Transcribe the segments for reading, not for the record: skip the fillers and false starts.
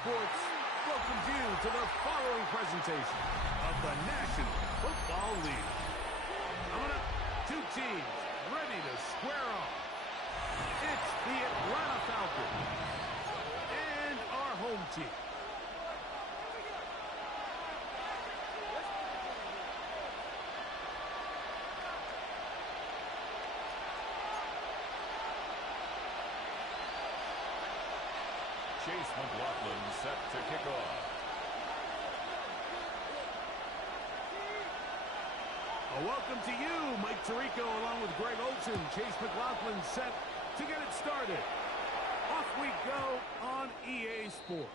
Sports welcomes you to the following presentation of the National Football League. Coming up, two teams ready to square off. It's the Atlanta Falcons and our home team. Chase McLaughlin set to kick off. Welcome to you, Mike Tirico, along with Greg Olson. Chase McLaughlin set to get it started. Off we go on EA Sports.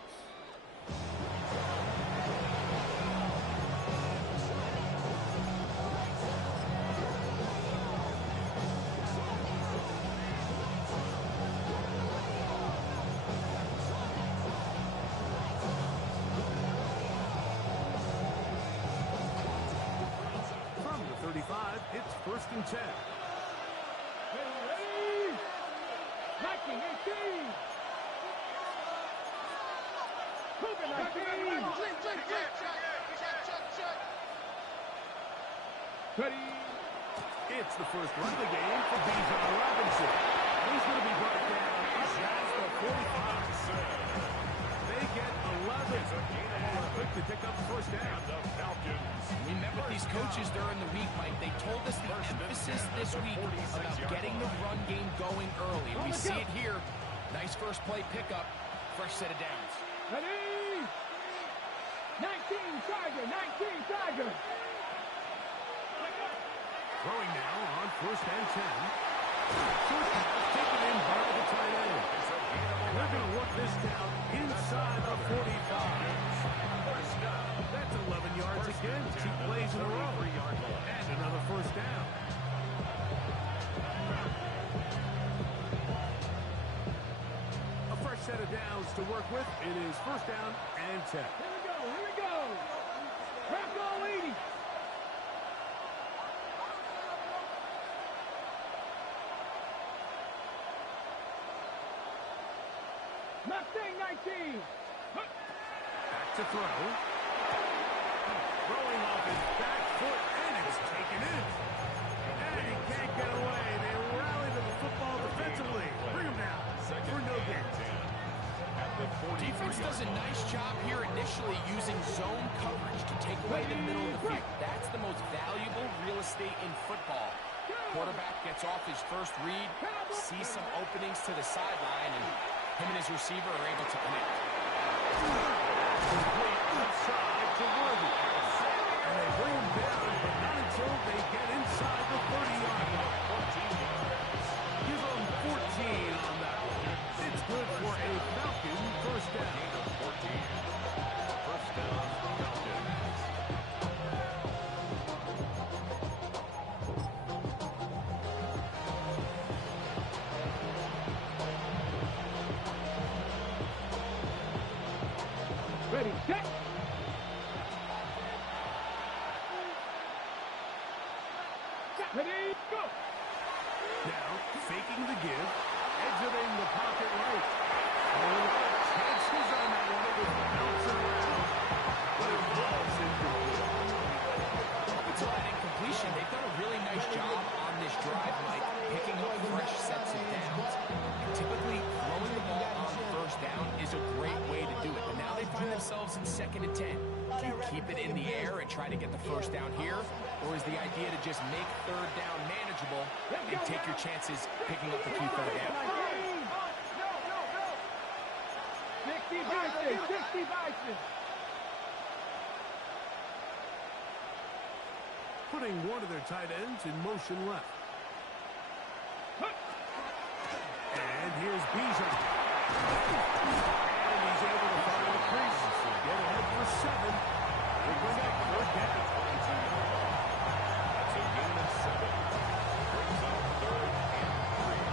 It's 1st and 10. Ready? 19, 18. Cougar 19. Ready? It's the first run of the game for Bijan Robinson. He's going to be brought down past the 45. They get 11. Quick to pick up the first down. The Falcons. We met with these coaches during the week, Mike. They told us the emphasis this week about getting the run game going early. We see it here. Nice first play pickup. Fresh set of downs. Ready? 19 Tiger, 19 Tiger. Throwing now on 1st and 10. Short pass taken in by the tight end. They're going to work this down inside the 45. That's 11 yards again. 2 plays in a row. And another first down. A fresh set of downs to work with. It is 1st down and 10. Here we go, here we go. Crack all 80. Mustang 19. Back to throw. Throwing off his back foot, and it's taken in. And he can't get away. They rally to the football defensively. Bring him down for no gain. Defense does a nice job here initially using zone coverage to take away the middle of the field. That's the most valuable real estate in football. Quarterback gets off his first read, sees some openings to the sideline, and him and his receiver are able to connect. Outside to Worthy. And they bring him down, but not until they get inside the 30-yard line. 14 yards. Give them 14 on that one. It's good for a Falcon first down. 14. First down, Falcons. Ready, set. Ready, go. Now, faking the give, exiting the pocket right. A lot of chances on that one. It was bouncing around, but it was incomplete. Until that incompletion, they've done a really nice job on this drive, Mike, picking up fresh sets of downs. And typically, throwing the ball on 1st down is a great way to do it. But now they find themselves in 2nd and 10. Do you keep it in the air and try to get the first down here? Or is the idea to just make 3rd down manageable and take your chances picking up the key 3rd down? 60 Bison, 60 Bison. Putting one of their tight ends in motion left. And here's Bijan. And he's able to find the crease. Get ahead for 7. They bring up 3rd down. That's a gain of 7. Brings up 3rd and 3.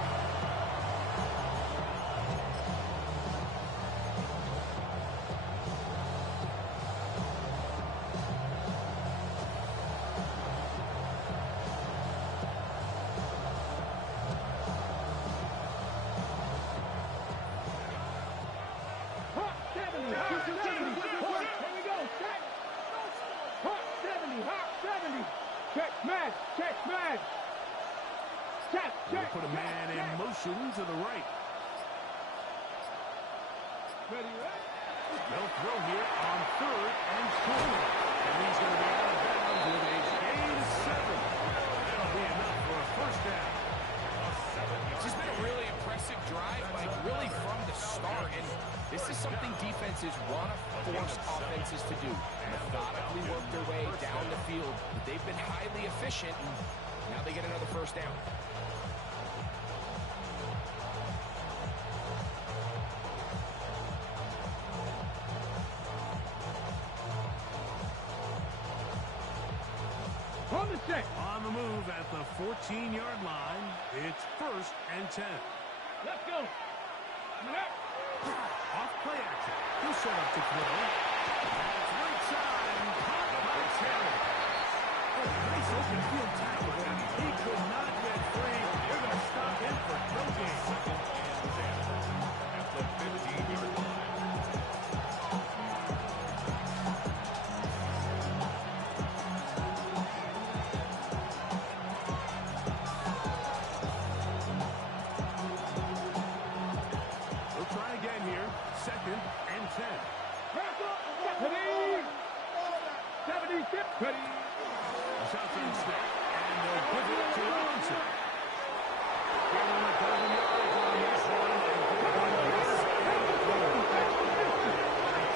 to the right. Ready, ready. They'll throw here on 3rd and 4. And he's going to be out of bounds with a gain of 7. That'll be enough for a first down. This has been a really impressive drive, like really from the start. And this is something defenses want to force offenses to do. Methodically work their way down the field. They've been highly efficient, and now they get another first down. On the set. On the move at the 14-yard line. It's 1st and 10. Let's go. Coming up. Off play action. He'll set up to throw. That's right side and caught by Terry. Oh, nice open field tackle. He could not get free. They're going to stop him for no gain. At the 15-yard line. We'll try again here. 2nd and 10. Ready. 76. Ready. Shotgun snap, and they'll give it to Robinson. Giving a dozen yards on this one, and a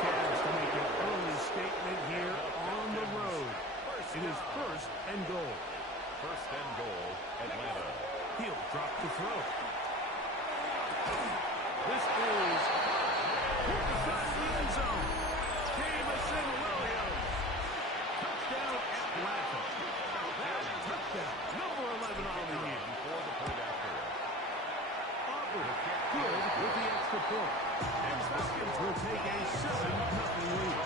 chance to make an early statement here on the road. It is 1st and goal. 1st and goal, Atlanta. He'll drop to throw. This is toward the side of the end zone. Jamison Williams. Touchdown, Atlanta. That's touchdown. Number 11 on the year. For the point after. Aubrey good with the extra point. And Falcons will take a 7-0 lead.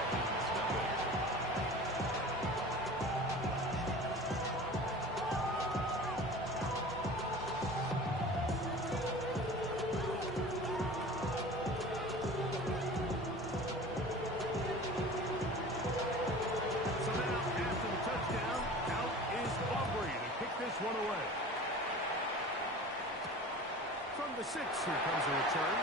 So now, after the touchdown, out is Aubrey to kick this one away. From the 6, here comes a return.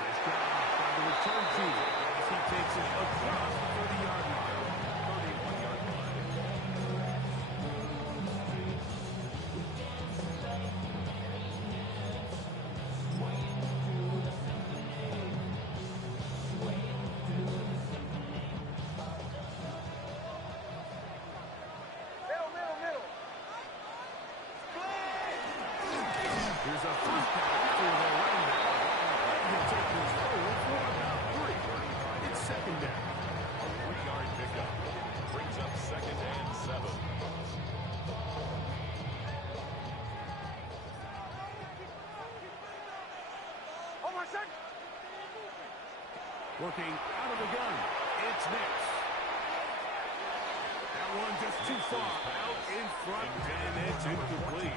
Nice job by the return team as he takes it across the 30-yard line. 31-yard line. Here's a first down for the running back. He'll take this forward for about 3. It's 2nd down. A 3-yard pickup. Brings up 2nd and 7. Working out of the gun. It's Nix. That one just too far out in front, and it's incomplete.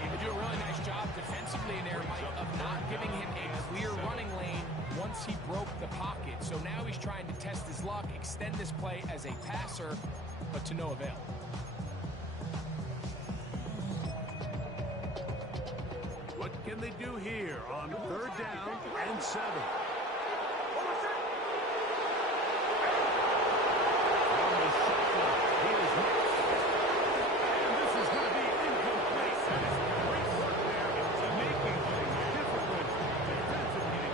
He did do a really nice job defensively in there, Mike, of not giving him a clear running lane once he broke the pocket. So now he's trying to test his luck, extend this play as a passer, but to no avail. What can they do here on 3rd down and 7? On the shotgun, here's Nix. And this is going to be incomplete. That is great work there to making things difficult defensively.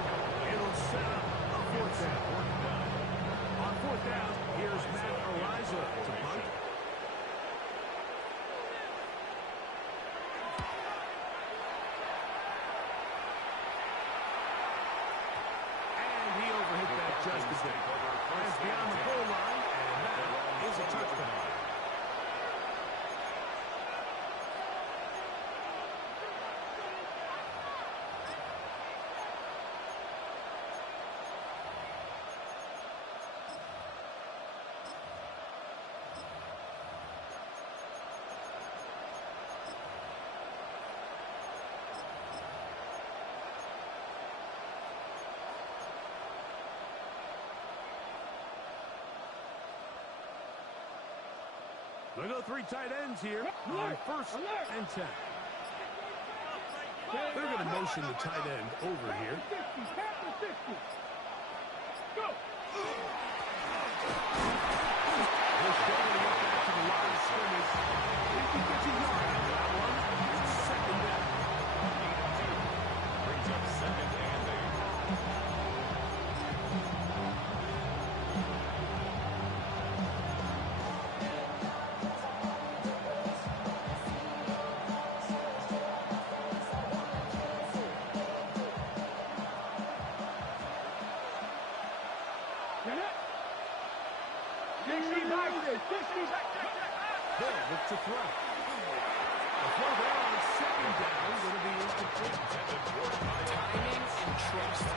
It'll set up a 4th down. On 4th down, here's Matt Ariza to punt. And he overhit that just a bit. That's beyond the goal line, and that is a touchdown. They'll go 3 tight ends here on 1st and 10. motion the tight end over here. 50, 50. Go! They're starting to get back to the line of scrimmage. If he gets a yard on that one, it's second down. Brings up second and 8. Hill looks to throw. The throw there on second down going to be incomplete. Timing and trust,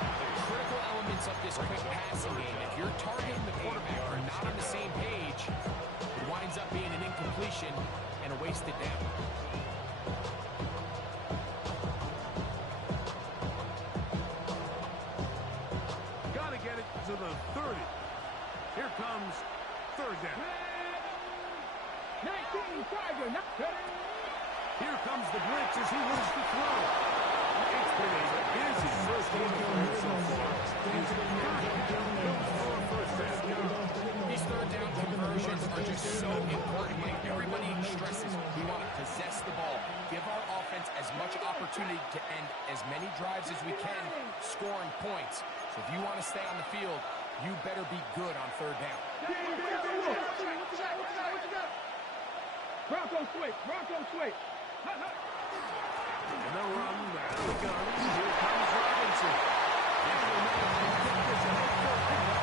critical elements of this quick passing game. If you're targeting the quarterback or not on the same page, it winds up being an incompletion and a wasted down. Got to get it to the 30. Here comes third down. 19, Tiger, not 30. Here comes the blitz as he looks to throw. It's been a busy first game for him so far. He's been not having for a first down. These third down conversions are just so important. Like everybody stresses, we want to possess the ball, give our offense as much opportunity to end as many drives as we can, scoring points. So if you want to stay on the field, you better be good on third down. Bronco switch, Bronco switch. And they'll run out of the gun. Here comes Robinson. He's going to get this out for a pickup.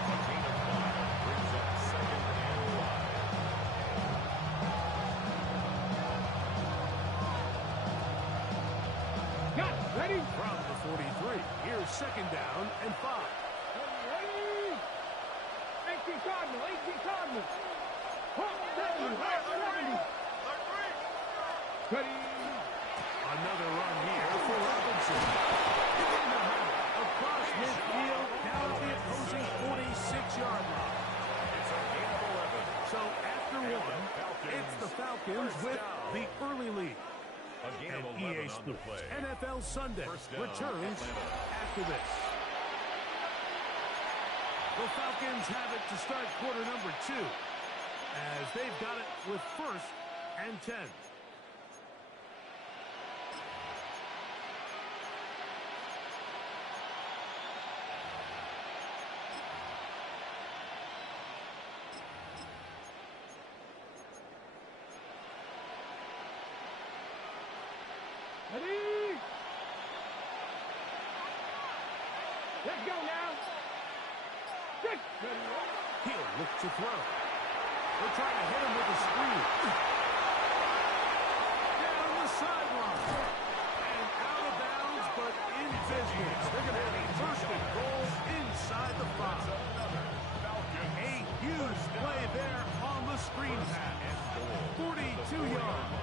A gain of 5 brings up second and 5. Got it, ready? From the 43. Here's second down and 5. Ready? 18 Cardinal, 18 Cardinal. 70. Ready? Another run here for Robinson. In the huddle, across midfield, down at the opposing 46-yard line. It's a gain of 11. So after one, it's the Falcons with the early lead. A gain And of 11 EA on the Sports play. NFL Sunday First down, returns Atlanta. after this. The Falcons have it to start quarter number 2, as they've got it with first and 10. Ready? Let's go now. Ready? He'll look to throw. They're trying to hit him with a screen. Down the sideline. And out of bounds, but in business. They're going to have a first and goal inside the 5. A huge play there on the screen pass. 42 yards.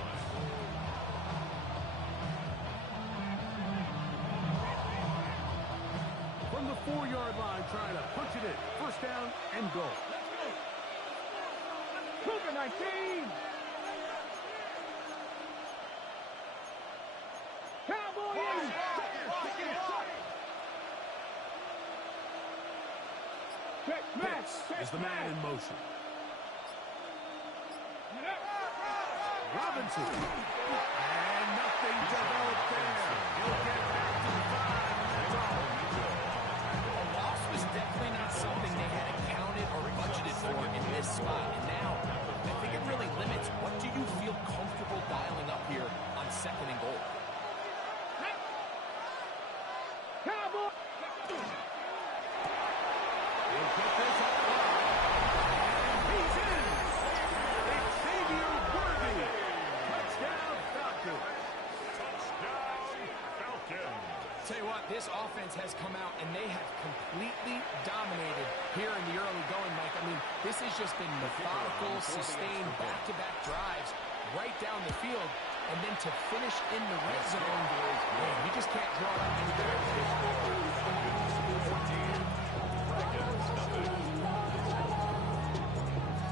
From the 4-yard line, trying to punch it in. First down and goal. Cougar 19. Cowboys. Check, Pitts is the man in motion. Robinson. And nothing developed there. He'll get back to the 5. That's all. A loss was definitely not something they had accounted or budgeted for in this spot. And now, I think it really limits what do you feel comfortable dialing up here on second and goal. Cowboys. He'll get this up the line. And he's in. It's Xavier Worthy. Touchdown, Falcons. Touchdown, Falcons. Tell you what, this offense has come out and they have completely dominated here in the early going, Mike. I mean, this has just been methodical, sustained, back-to-back drives right down the field. And then to finish in the red zone, man, you just can't draw it up any better.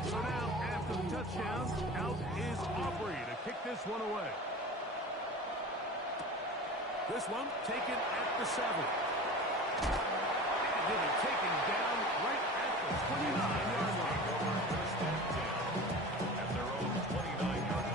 So now, after the touchdown, out is Aubrey to kick this one away. This one taken at the 7. And he'll be taken down right at the 29-yard line. First and 10 at their own 29-yard line.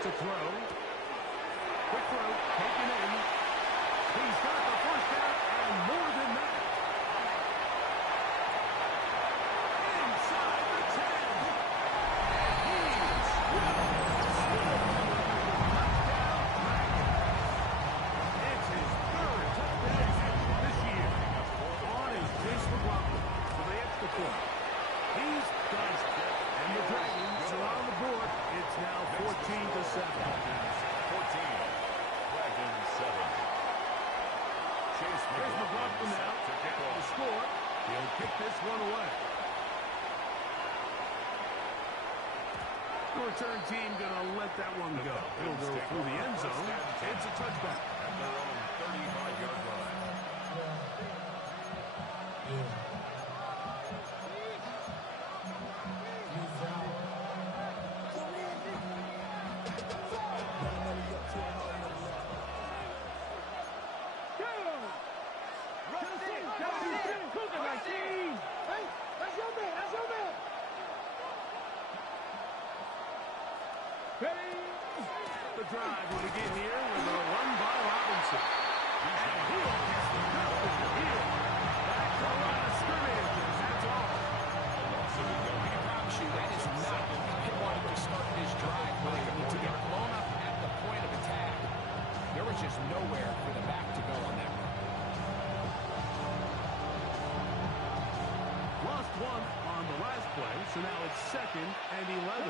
To throw. Quick throw, taken in. He's got the first down and more than that. Inside the 10. And he's it's his third touchdown this year. On is Chase McLaughlin for the extra point. He's done it. And the Dragons are on the board. It's now 14-7. 14. Dragons 7. Chase McLaughlin now to kick the off. score. He'll kick this one away. The return team going to let that one go. It'll go through the end zone. It's a touchback. At their own 35-yard line. The drive will begin here with a run by Robinson. And he'll get the nothing here. Back to the line of scrimmage, and that's all. I can promise you that is not how he wanted to start this drive, but to get blown up at the point of attack. There was just nowhere for the back to go on that run. Lost one on the last play, so now it's 2nd and 11.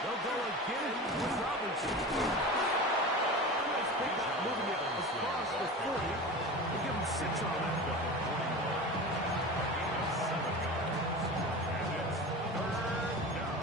They'll go again with Robinson. Nice pickup, moving it across the 40. They give him 6 on that play. And it's third down.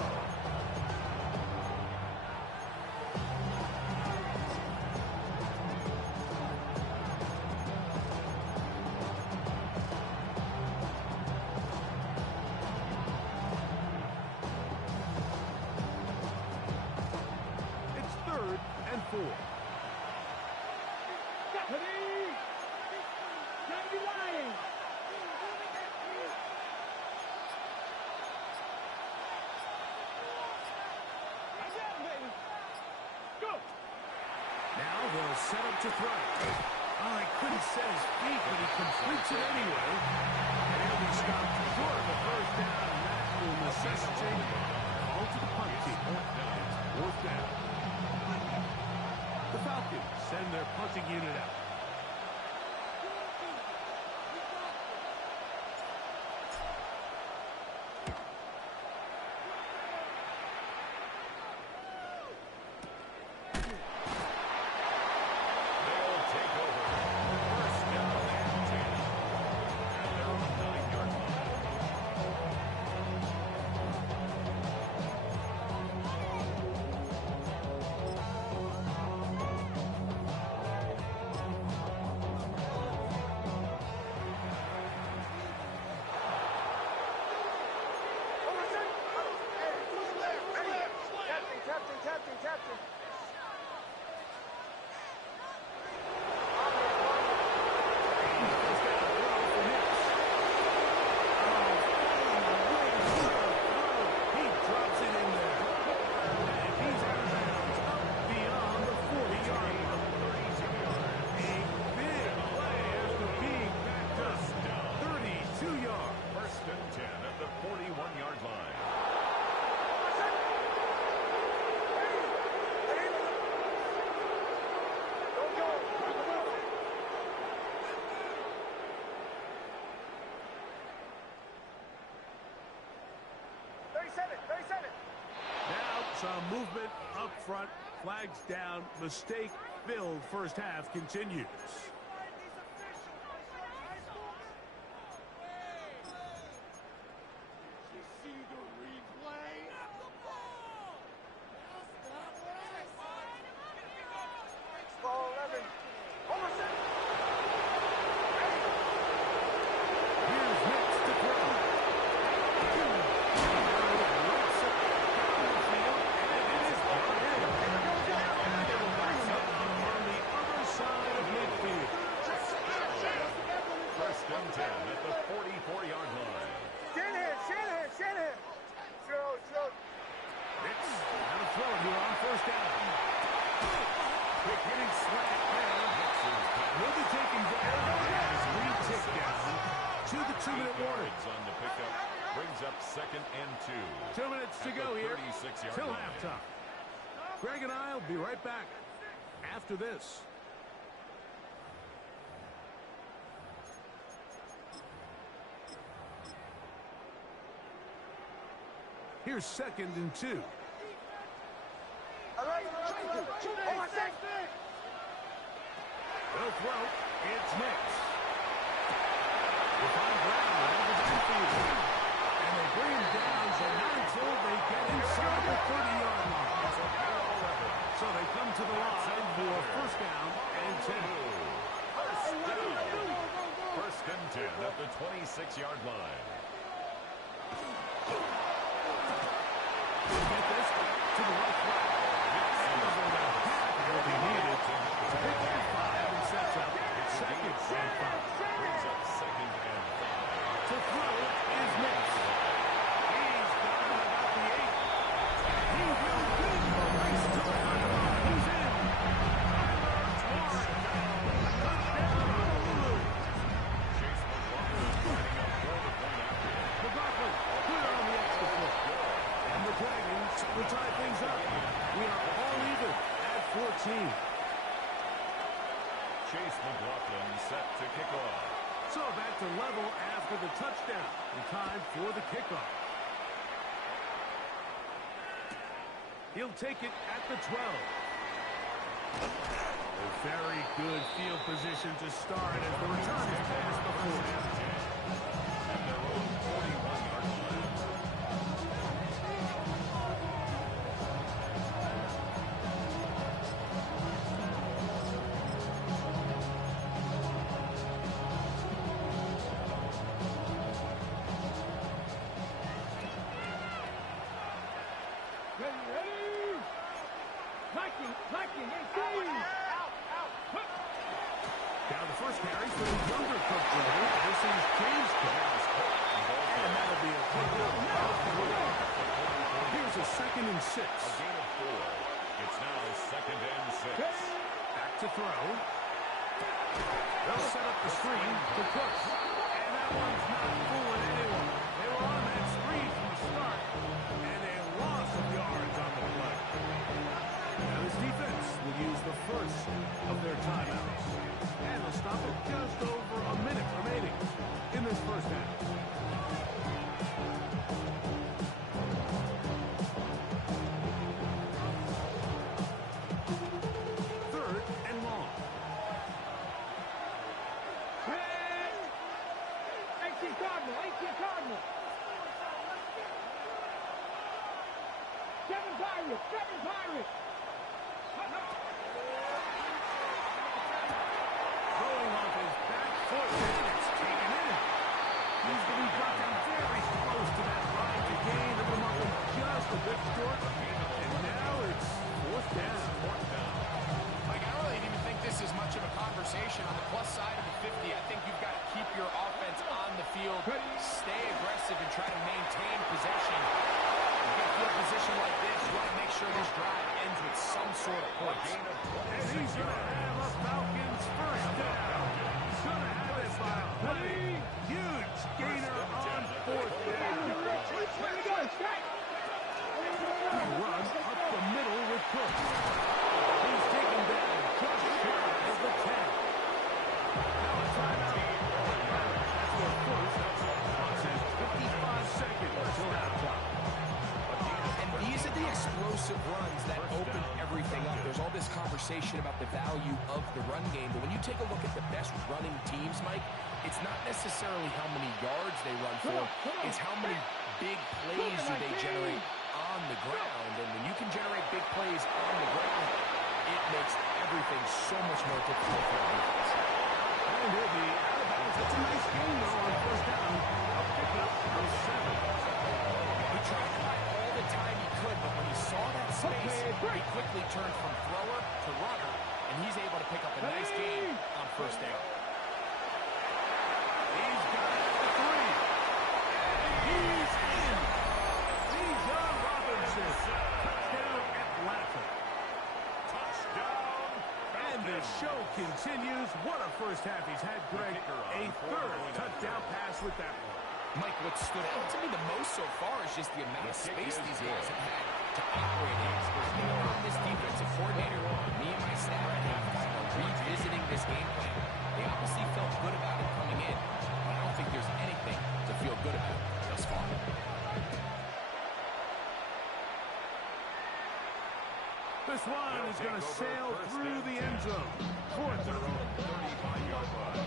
It's 3rd and 4. Now they'll set up to throw. Oh, he couldn't set his feet, but he completes it anyway. And he'll be stopped short of the first down, and that will necessitate a call to the punt team. It's 4th down. The Falcons send their punting unit out. They'll take over. First down and 10. At their own 9-yard line. Some movement up front. Flags down. Mistake-filled first half continues. On the pickup, brings up 2nd and 2. 2 minutes to go here. 36-yard Till line. halftime. Greg and I will be right back after this. Here's 2nd and 2. No throw. It's Nix. They find Brown over the backfield. And they bring him down, so not until they get inside the 30-yard line. So they come to the line for first down and 10. First and 10 at the 26-yard line. Get this to the right flat. Will be needed to pick up 5 and sets up 2nd and 5. Brings up 2nd and 5. To throw is Nix. He's got him about the 8. He will win the race to the line. He's in. McLaughlin put on the extra point. And the Dragons will tie things up. We are all even at 14. Chase McLaughlin set to kick off. So back to level after the touchdown. And time for the kickoff. He'll take it at the 12. A very good field position to start as the return is past the 40. At their own 41-yard line. Now the first carry for the younger Cook brother. This is James Cook. And that'll be a pickup. Here's a 2nd and 6. A gain of 4. It's now 2nd and 6. Back to throw. They'll set up the screen to Cook. And that one's not fooling anyone. They were on that screen from the start. And a loss of yards on the play. Now this defense will use the first of their timeouts. And they'll stop it just over a minute remaining in this first half. Third and long. 18 Cardinal. 7 Pirates. Throwing off his back foot, and it's taken in. He's going to be brought down very close to that line to gain. They're going to mark him just a bit short. And now it's fourth down. Like, I don't really even think this is much of a conversation. On the plus side of the 50, I think you've got to keep your offense on the field, stay aggressive, and try to maintain possession. You get a field position like this, you want to make sure this drive ends with some sort of points. And he's going to have a Falcons first down. He's going to have it by a play. Huge gainer on fourth down. He runs up the middle with Cook. He's taken down just short of the 10. Now a timeout. That's their first. Clock says 55 seconds until halftime. And these are the explosive conversation about the value of the run game, but when you take a look at the best running teams, Mike, it's not necessarily how many yards they run for, it's how many big plays do they generate on the ground. And when you can generate big plays on the ground, it makes everything so much more difficult for the defense. And he'll be out of bounds. That's a nice game, though, on first down. A pickup of 7. He tried to buy all the time he could, but when he saw that space, he quickly turned from thrower to runner, and he's able to pick up a nice gain on first down. He's got it at the 3. He's in. Bijan Robinson. Touchdown, Atlanta. Touchdown. And the show continues. What a first half he's had, Greg. A third touchdown pass with that one. Mike, what stood out to me the most so far is just the amount of space these guys have had to operate in. I'm this defensive coordinator. Me and my staff at halftime are revisiting this game plan. They obviously felt good about it coming in, but I don't think there's anything to feel good about thus far. This one is going to sail through the end zone. Fourth and 35-yard line.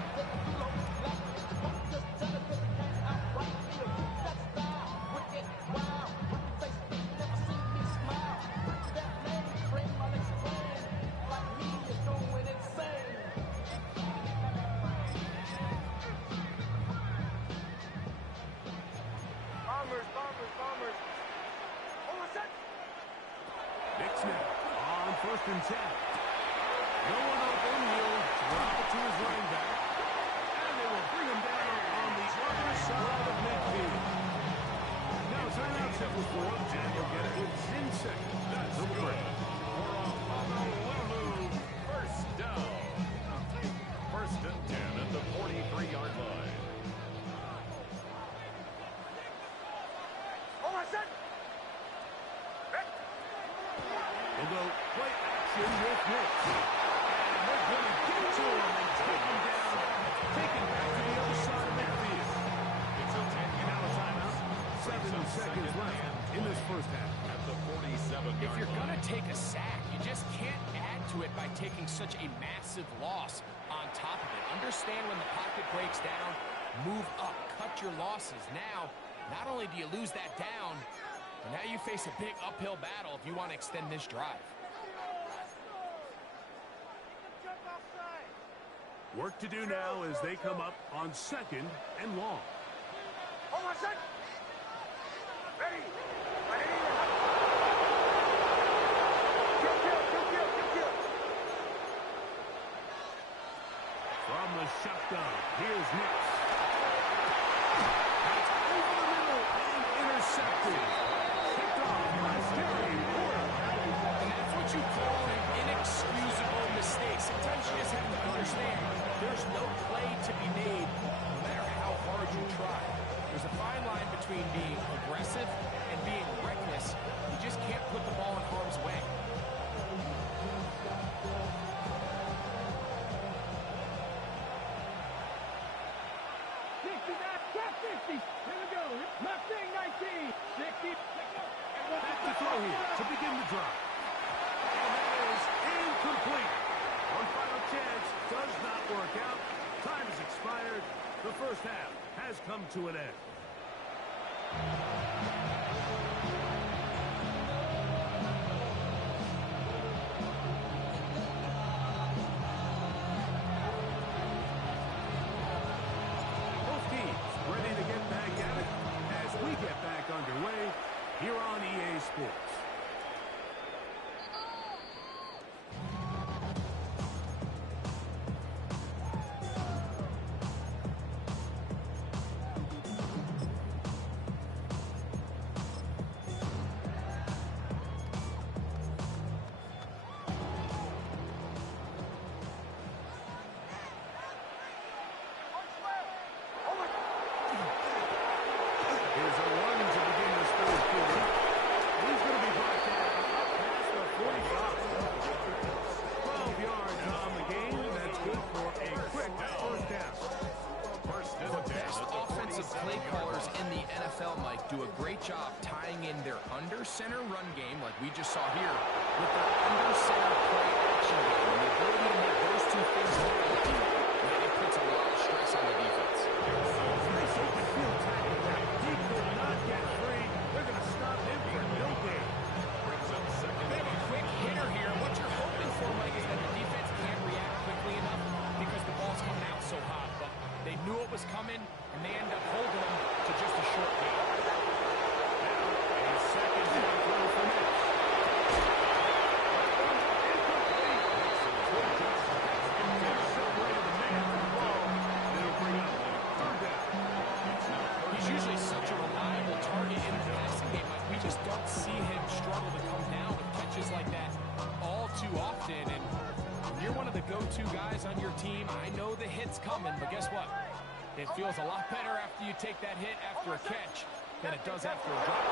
First and 10. No one open. He'll drop it to his running back. And they will bring him down on the other side of midfield. Now timeout set for 4. And he'll get it within seconds. That's the break. First down. First and 10 at the 43-yard line. We'll go play action with Hicks. And they're going to get to him and take him down. Take him back to the other side of midfield. It's a 10. Now a timeout. 7 seconds left in this first half. At the 47-yard line. If you're going to take a sack, you just can't add to it by taking such a massive loss on top of it. Understand when the pocket breaks down, move up, cut your losses. Now, not only do you lose that down, but now you face a big uphill battle if you want to extend this drive. Work to do now as they come up on second and long. From the shotgun, here's Nix. That's over the middle and intercepted. Picked off by Terry Porter. And that's what you call an inexcusable mistake. Sometimes you just have to understand there's no play to be made no matter how hard you try. There's a fine line between being aggressive and being reckless. You just can't put the ball in harm's way. Back to throw here to begin the drive. And that is incomplete. One final chance does not work out. Time has expired. The first half has come to an end. Both teams ready to get back at it as we get back underway here on EA Sports. NFL, Mike, do a great job tying in their under-center run game, like we just saw here, with their under-center play action game. And the ability to make those two things happen, it puts a lot of stress on the defense. Nice open field tackle there. He could not get free. They're going to stop him for no gain. Brings up second. They have a quick hitter here. What you're hoping for, Mike, is that the defense can't react quickly enough because the ball's coming out so hot. But they knew it was coming, and they end up holding them to just a short gain. A second down throw for Mitch. Separated the man from the ball. It'll bring up third down. He's usually such a reliable target in the passing game. Like, we just don't see him struggle to come down with catches like that all too often. And when you're one of the go-to guys on your team, I know the hit's coming, but guess what? It feels a lot better after you take that hit after a catch than it does after a drop.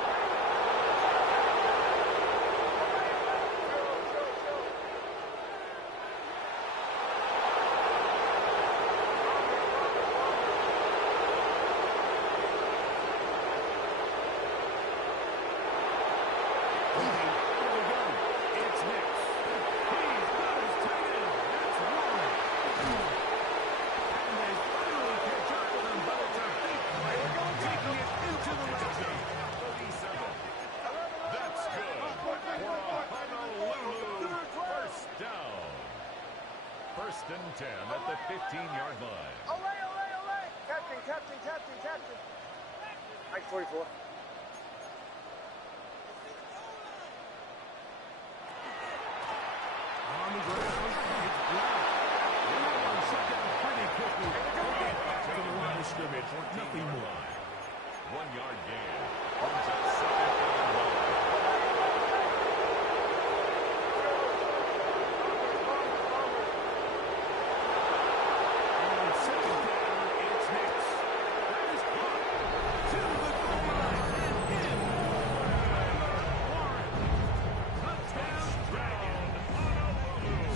It's Mitch. He's got his tight end. That's one. And they finally catch up with him, but it's a big play, taking it into the red zone. 37. That's good. For a Honolulu first down. First and 10 at the 15-yard line. Olay, olay, olay. Captain, captain, captain, captain. Mike 44. On the ground, it's Brown. Brown shut down pretty quickly. Okay, back to the line of scrimmage. Nothing more. 1 yard gain. Brings up second and 1. On second down, it's Hicks. That is caught to the goal line and in. Warren. Touchdown, Dragon.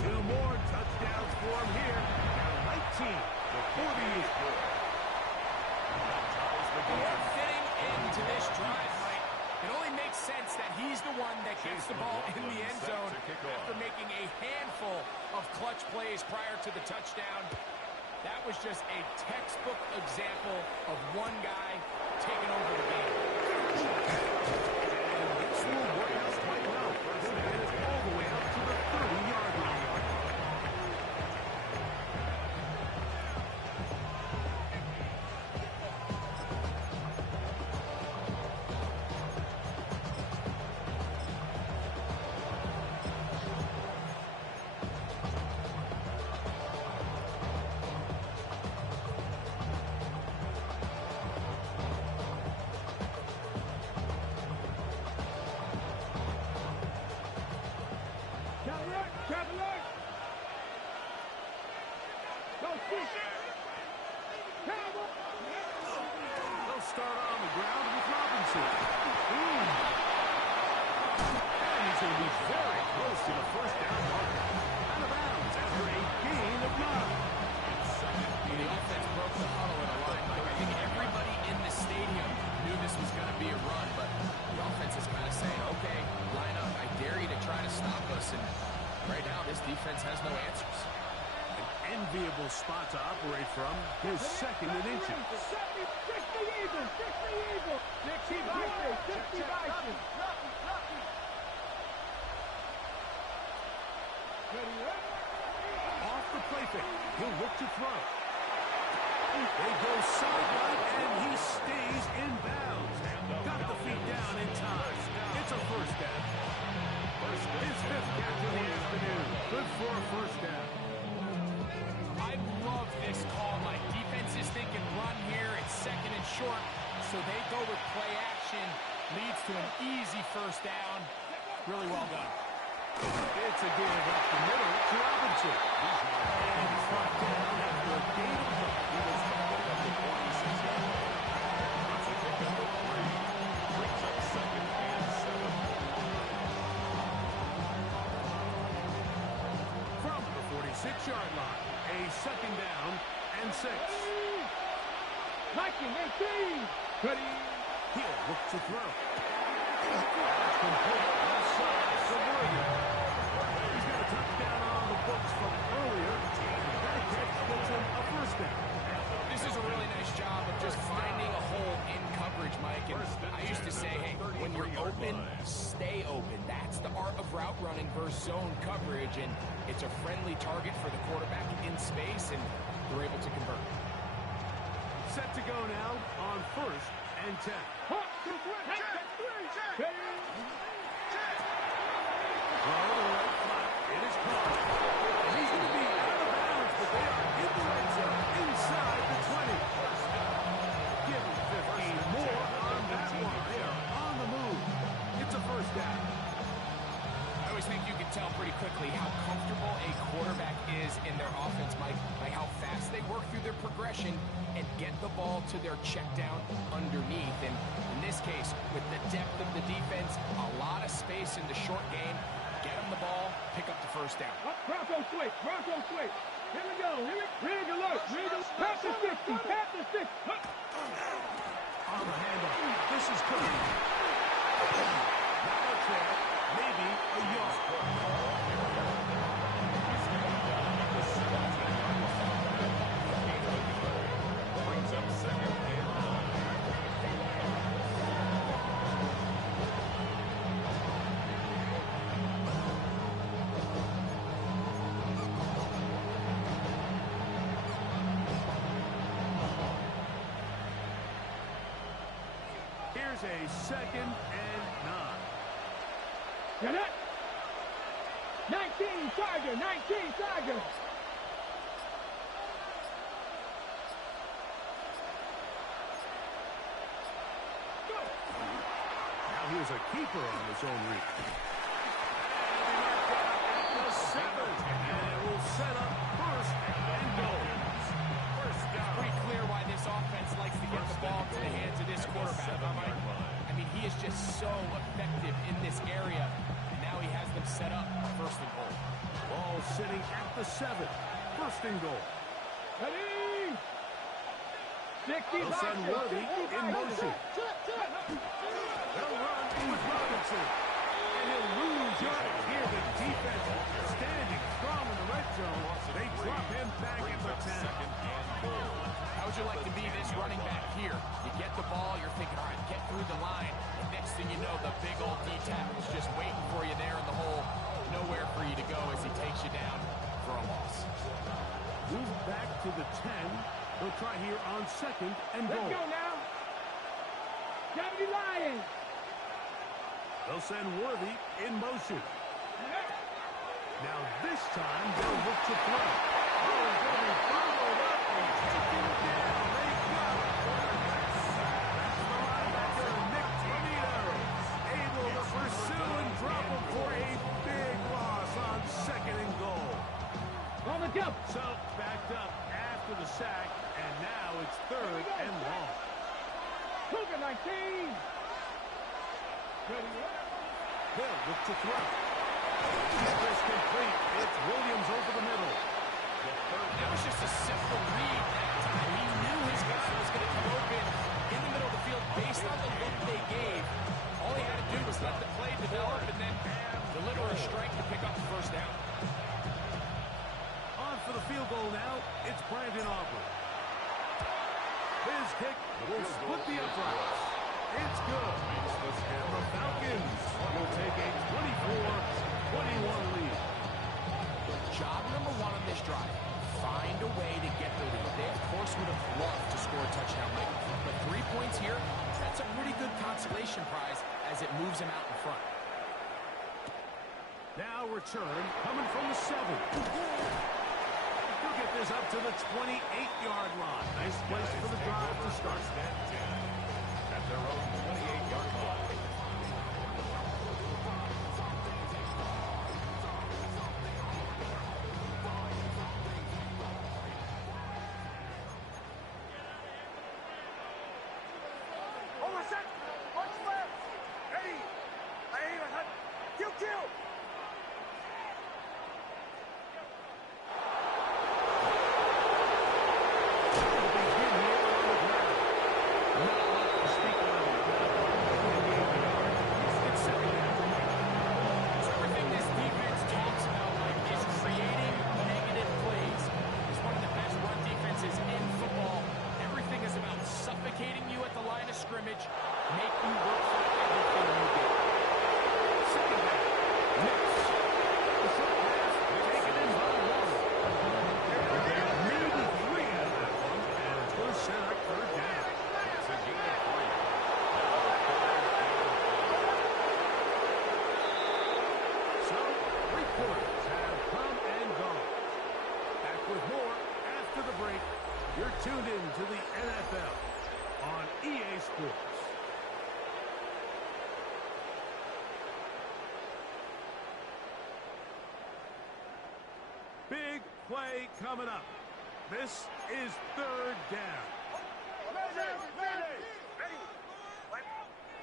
Two more touchdowns for him here. Now 19. The 40 is good. More fitting into this drive, Mike. It only makes sense that he's the one that gets the ball in the end zone after making a handful of clutch plays prior to the touchdown. That was just a textbook example of one guy taking over the game. And this will work out quite well. They'll get it all the way up to the 30-yard line. They'll start on the ground with Robinson. And he's going to be very close to the first down mark. Out of bounds after a gain of 9. The offense broke the huddle in a line, Mike. I think everybody in the stadium knew this was going to be a run, but the offense is kind of saying, okay, line up, I dare you to try to stop us. And right now, this defense has no answers. An enviable spot to operate from. His second and inches. 60 Eagles, 60 Eagles. 60 Vikings, 60 Vikings. Off the play fake. He'll look to throw. They go sideline, and he stays in bounds. Got the feet down in time. It's a first down. His fifth catch of the afternoon. Good for a first down. I love this call. My defense is thinking run here. It's second and short, so they go with play action. Leads to an easy first down. Really well done. It's a give up the middle to Robinson. And he's brought down after a gain of 1. He was back up to 46 yards. It's a pickup of 3. Brings up second and 7. From the 46-yard line, a second down and 6. Viking 18. Ready. He'll look to throw. That's complete. Left side to Worthy. He's got a touchdown on the books from earlier. That catch gets him a first down. This is a really nice job of just finding a hole in coverage, Mike. And I used to say, hey, when you're open, stay open. That's the art of route running versus zone coverage. And it's a friendly target for the quarterback in space, and they're able to convert. Set to go now on 1st and 10. Throw to the right flat. It is caught. And he's going to be out of bounds, but they are in the red zone inside the 20. Give him 15 more on that one. They are on the move. It's a first down. I always think you can tell pretty quickly how comfortable a quarterback is in their offense, Mike, by how fast they work through their progression and get the ball to their check down underneath. And in this case, with the depth of the defense, a lot of space in the short game, get them the ball, pick up the first down. Bronco switch. Here we go. Rig alert. Tap the 60. On the handoff. This is good. Not much there. Maybe a yard. Brings up 2nd and 9. Here's a 2nd and 9. Get it? 19 Tiger. Now here's a keeper on his own read. And the 7th. And it will set up 1st and goal. It's pretty clear why this offense likes to get the ball to the hands of this quarterback. I mean, he is just so effective in this area. And now he has them set up 1st and goal. Ball sitting at the 7th. 1st and goal. Ready? 60 They'll send Worthy in motion. They'll run with Robinson. And he'll lose yardage here. The defense standing strong in the red zone. They drop him back at the 10. How would you like to be this running back here? You get the ball, you're thinking, all right, get through the line. And next thing you know, the big old D-tackle is just waiting for you there in the hole. Nowhere for you to go as he takes you down for a loss. Move back to the 10. They'll try here on 2nd and goal. Let's go now. Deputy Lions. They'll send Worthy in motion. Now this time they'll look to throw. Oh, he's going to be followed up and taken down. They got it. That's the linebacker, Nick Tonito, able to pursue and drop him for a big loss on 2nd and goal. On the jump. So backed up after the sack, and now it's 3rd and long. Cougar 19. They'll look to throw. This complete. It's Williams over the middle. That was just a simple read that time. He knew his guy was going to come open in the middle of the field based on the look they gave. All he had to do was let the play develop and then deliver a strike to pick up the 1st down. On for the field goal now. It's Brandon Aubrey. His kick will split the uprights. It's good. And the Falcons will take a 24-21 lead. Job number 1 on this drive, find a way to get the lead. They, of course, would have loved to score a touchdown, Mike. But 3 points here, that's a pretty good consolation prize as it moves them out in front. Now return coming from the 7. He'll get this up to the 28-yard line. Nice place for the drive to start. At their own 28-yard line. scrimmage make you work for everything you do. Second down. Mix. The short pass taken in by one. Maybe three out of that one. And push set up third down. It's a gain of 3. So, 3 quarters have come and gone. Back with more after the break. You're tuned in to the NFL on EA Sports. Big play coming up. This is third down.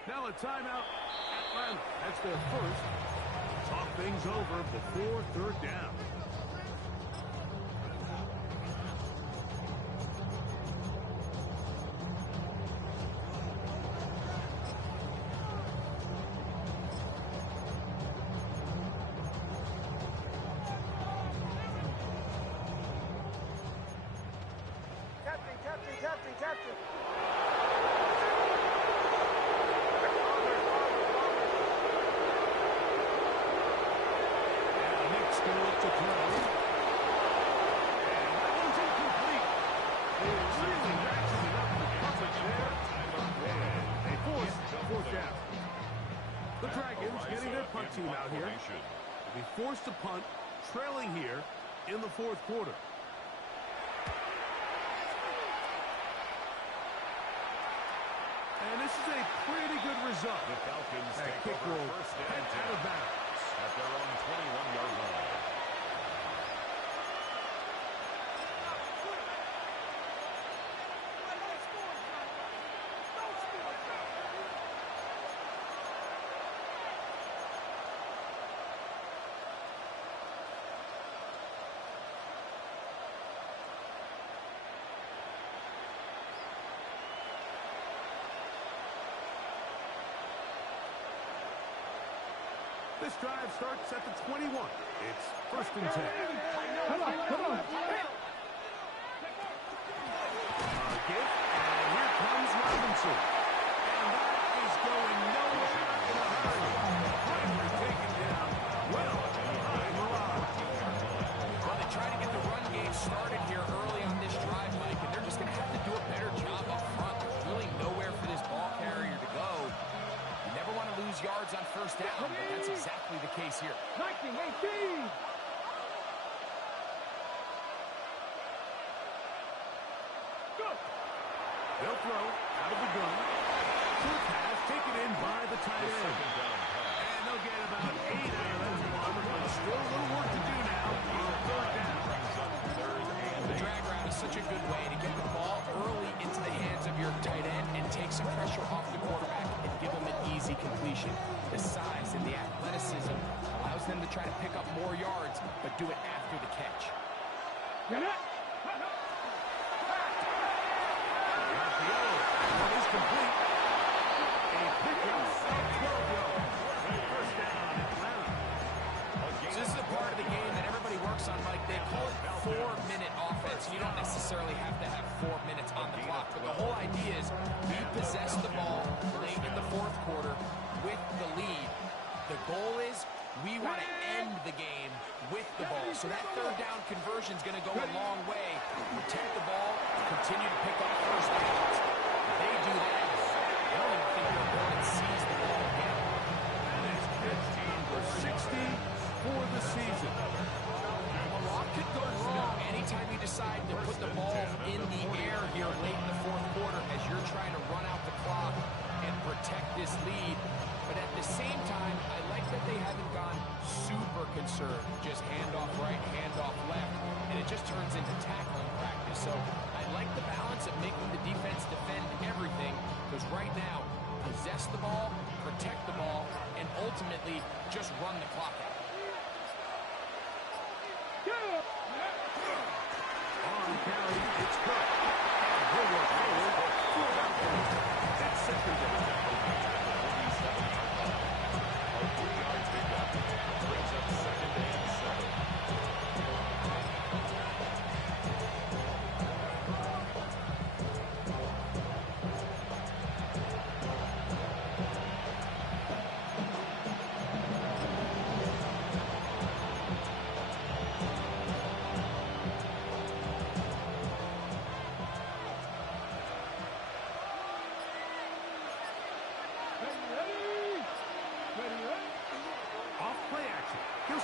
Now a timeout. Atlanta. That's their first. Talk things over before third down. Captain. Nick's going to look to throw. And that one's incomplete. They were really matching it up with coverage there. And they force fourth down. The Dragons getting their punt team out here. They'll be forced to punt, trailing here in the fourth quarter. And this is a pretty good result. The Falcons That take kick over will first head and out of 10 bounds. at their own 21-yard line. This drive starts at the 21. It's first and 10. Come on. Give, and here comes Robinson. And that is going nowhere in a hurry. Finally taken down well behind the line. Well, they try to get the run game started here early on this drive, Mike, and they're just going to have to do a better job up front. There's really nowhere for this ball carrier to go. You never want to lose yards on first down, but that's exactly the case here. 19, 18. They'll throw out of the gun. Short pass taken in by the tight end. Second down pass. And they'll get about 8 out of that one. But still a little work to do now on third down. Brings up third and The 8. drag route is such a good way to get the ball early into the hands of your tight end and take some pressure off the quarterback and give him an easy completion. The size and the athleticism allows them to try to pick up more yards, but do it after the catch. Get it? One is complete. A pickup of 12 yards. First down, Atlanta. So this is a part of the game that everybody works on, Mike. They call it 4-minute offense. You don't necessarily have to have 4 minutes on the clock, but the whole idea is we possess the ball late in the fourth quarter with the lead. The goal is we want to end the game with the ball. So that third down conversion is going to go a long way. Protect the ball, continue to pick up first downs. If they do that, I don't even think your opponent sees the ball again. That is 15 for 60 for the season. A lot could go wrong anytime you decide to put the ball in the air here late in the fourth quarter as you're trying to run out the clock and protect this lead. But at the same time, I like that they haven't gone super conserved. Just handoff right, handoff left, and it just turns into tackling practice. So I like the balance of making the defense defend everything, because right now, possess the ball, protect the ball, and ultimately just run the clock out. On carry, it's Cook. He'll work forward for about 4. It's second down. A 3-yard pickup brings up second and 7.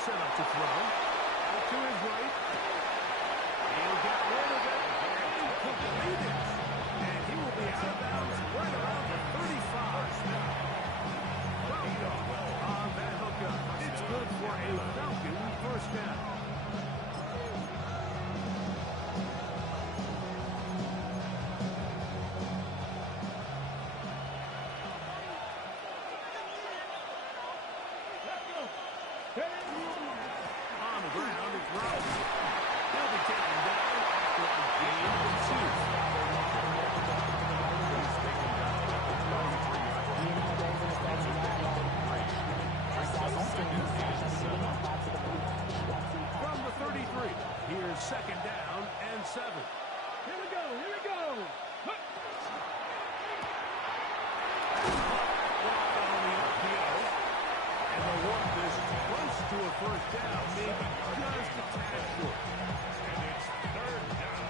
set up to throw. Out to his right. He'll get rid of it. And complete it. And he will be out of bounds right around the 35. On that hookup, it's good for a Falcon first down. On the ground, it's Rouse. He'll be taken down after a gain of 2. From the 33, here's second down and 7. Here we go, here we go. On the RPO. And they'll want this close to a first down, maybe just a tad short. And it's third down.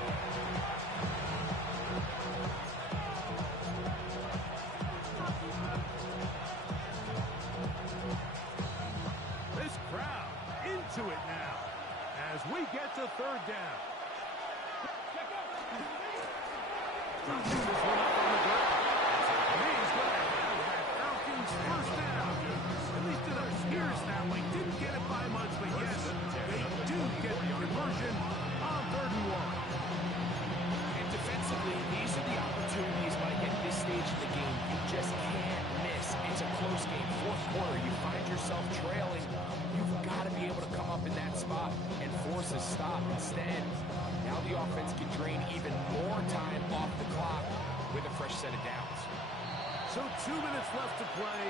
This crowd into it now as we get to third down. Dropping this one up on the ground. He's going to have that Falcons first down. At least it appears that way. Didn't get it by much, but yes, they do get the conversion on 3rd and 1. And defensively, these are the opportunities, Mike, at this stage of the game. You just can't miss. It's a close game. Fourth quarter, you find yourself trailing. You've got to be able to come up in that spot and force a stop. Instead, now the offense can drain even more time off the clock with a fresh set of downs. So 2 minutes left to play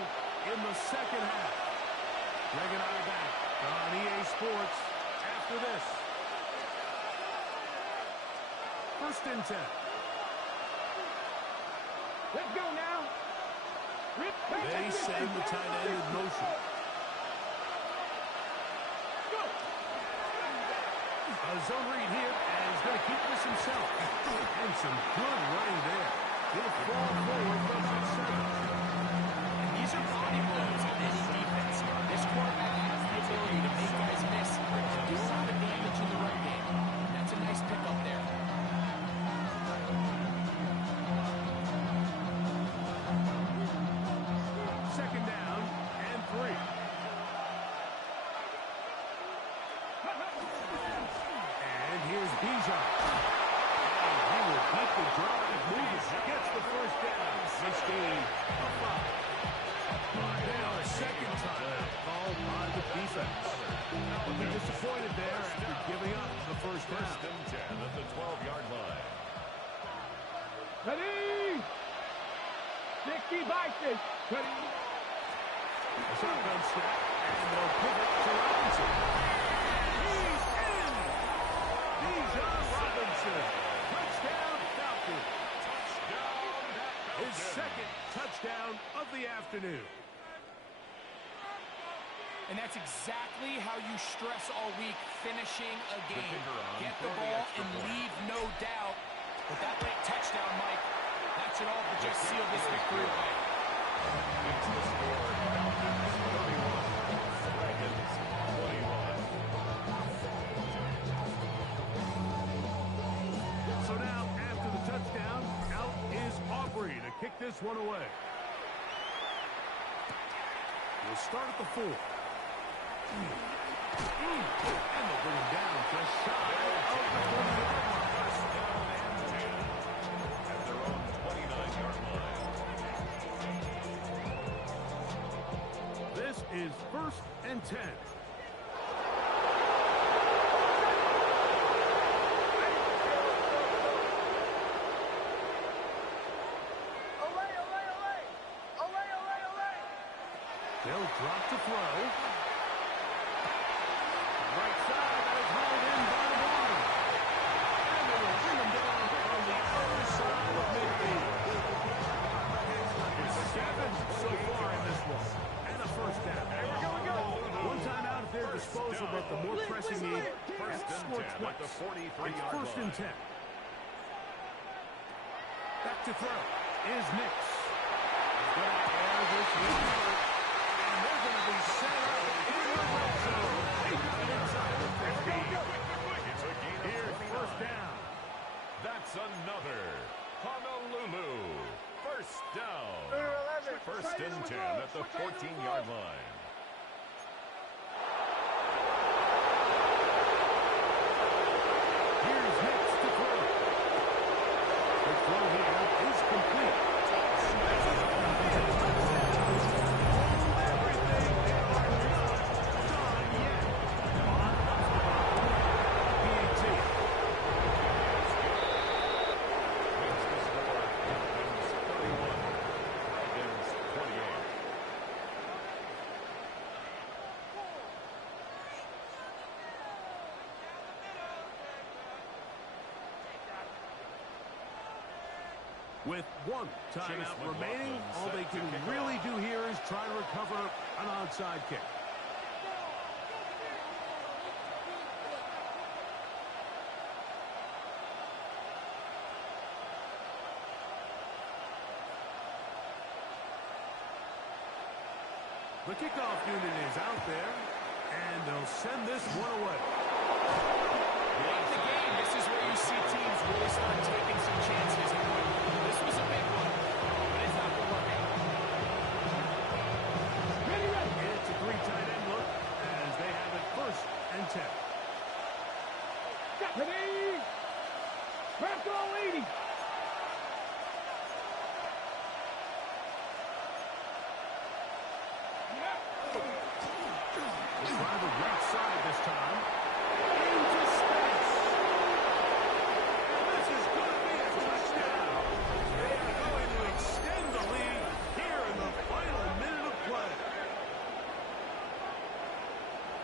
in the second half. Greg and I are back on EA Sports after this. 1st and 10. Let's go now. They send the tight end in motion. Go. A zone read here, and he's going to keep this himself. And some good running there. He'll fall forward from that 7. And these are body blows on any defense. This quarterback has the ability to make guys miss and do a lot of damage in the run game. That's a nice pickup there. Second down and 3. And here's Bijan. And he will keep the drive moving. Gets the first down. This game a 5. Now a second time called by the defense. Looking disappointed there after giving up the first down. 1st and 10 at the 12-yard line. Ready. 60 bites. Ready. A shotgun snap, and they'll pivot to Robinson. He's in! Bijan Robinson. Touchdown, Falcons. His second touchdown of the afternoon. And that's exactly how you stress all week, finishing a game. Get the ball and leave no doubt. But that late touchdown, Mike, that should all but just seal this victory away. It's the score. Falcons 31. Falcons 21. So now, after the touchdown, out is Aubrey to kick this one away. We'll start at the 4. And they'll bring him down just shy of the 40-yard line. First down and 10 at their own 29-yard line. This is 1st and 10. They'll drop to throw. Right side, that is hauled in by Warren. And they will bring him down on the other side of midfield. 7 so far in this one. And a first down. One time out at their disposal, but the more pressing need, First and scored 10 at the twice. 43-yard It's 1st and 10. Back to throw is Nix. He's going to air this one. And they're going to be set up in It's a gain of Here's 29. first down. That's another Honolulu. First down. First and 10 at the 14-yard line. Here's Hicks to throw. The throw here is complete. Everything, they are not done yet. PAT. Makes the score Dolphins 31, Falcons 28. With one timeout remaining, all they can really do here is try to recover an onside kick. The kickoff unit is out there, and they'll send this one away. Late in the game, this is where you see teams really start taking some chances. This was a big one, but it's not going to work out. It's a three tight end look as they have it first and 10. Ready? Back on 80. They try the right side this time. Into space. And this is going to be a touchdown. They are going to extend the lead here in the final minute of play.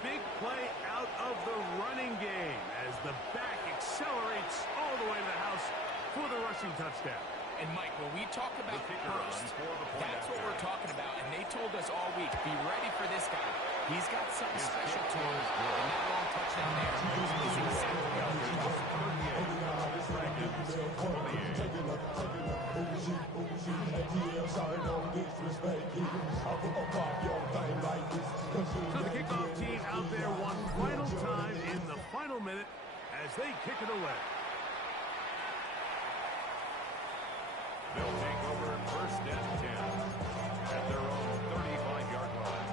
Big play out of the running game as the back accelerates all the way to the house for the rushing touchdown. And, Mike, when we talk about burst, that's what we're talking about. And they told us all week, be ready for this guy. He's got something special to him. And that long touchdown there is exactly what we're talking So the kickoff team out there one final time in the final minute as they kick it away. They'll take over first and 10 at their own 35-yard line.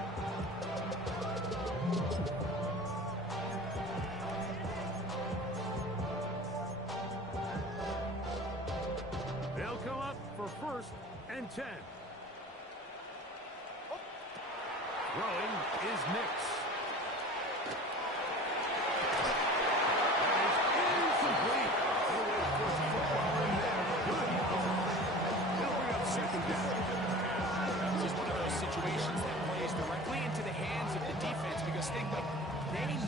They'll come up for first and 10. Throwing is Nix. That is incomplete. No way to force a football in there. Good. They'll bring up second down. This is one of those situations that plays directly into the hands of the defense because they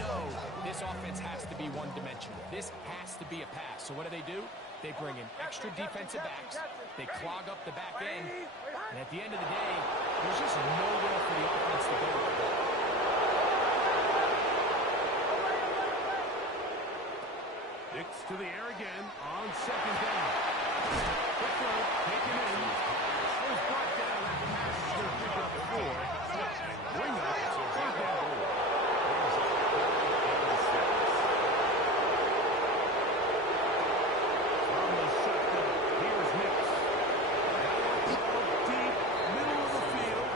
know this offense has to be one-dimensional. This has to be a pass. So what do? They bring in extra defensive backs. They clog up the back end. And at the end of the day, there's just nowhere for the offense to go. Nix to the air again on second down. Quick throw, taken in. Was brought down at the pass is going to pick up 4. Bring up third down. From the shotgun, here's Nix. Deep, middle of the field.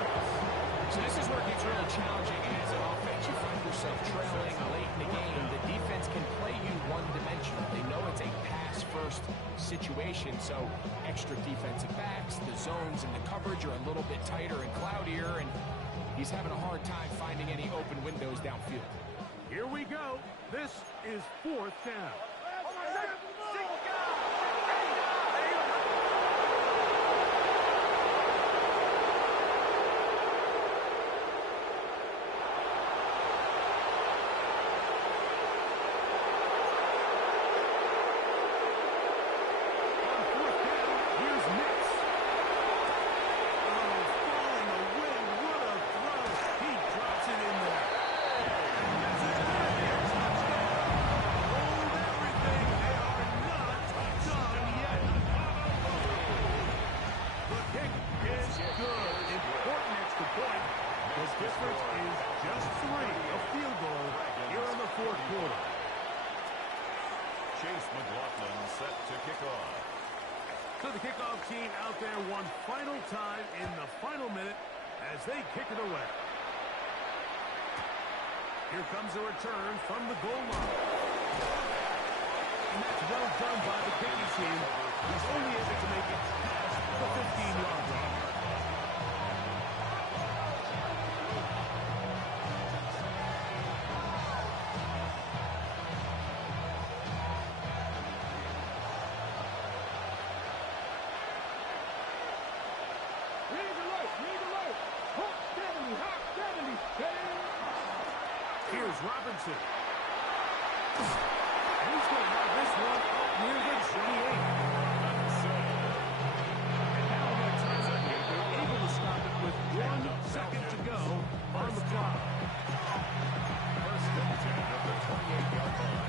So this is where it gets really challenging as an offense. You find yourself trailing late in the game. The defense can play you one-dimensional. They know it's a pass-first situation, so extra defensive backs, the zones and the coverage are a little bit tighter and cloudier, and he's having a hard time finding any open windows downfield. Here we go. This is fourth down. On fourth down, here's Nix. Oh, falling away. What a throw. He drops it in there. And this is going to be a touchdown. Hold everything. set to kick off. So the kickoff team out there one final time in the final minute as they kick it away. Here comes a return from the goal line. And that's well done by the kicking team, who's only able to make it past the 15-yard line. Here's Robinson. He's going to have this one up near the 28. And now that turns out they're able to stop it with 1 second to go on the clock. First and 10 at the 28-yard line.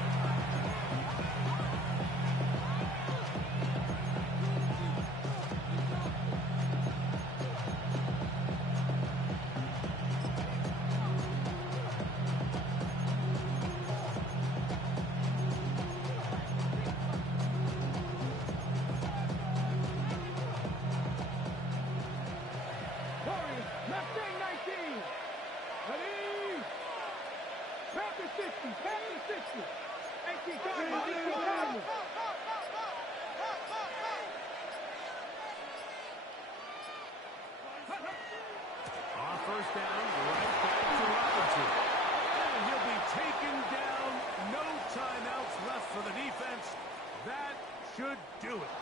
On first down, right back to Robinson. And he'll be taken down. No timeouts left for the defense. That should do it.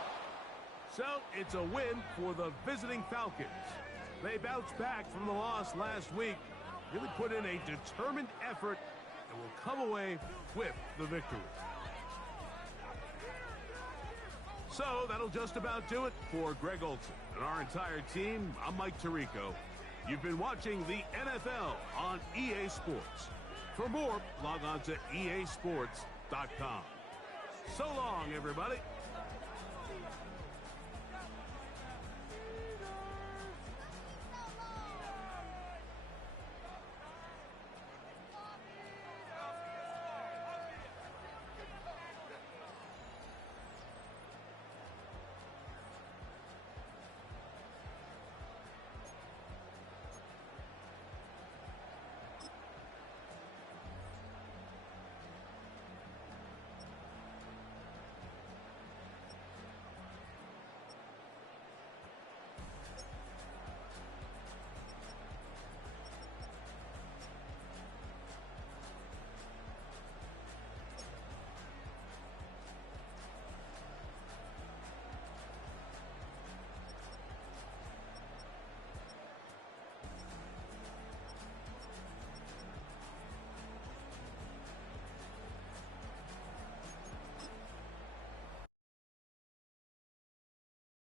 So it's a win for the visiting Falcons. They bounced back from the loss last week, really put in a determined effort, and will come away with the victory. So that'll just about do it for Greg Olson and our entire team. I'm Mike Tirico. You've been watching the NFL on EA Sports. For more, log on to easports.com. So long, everybody.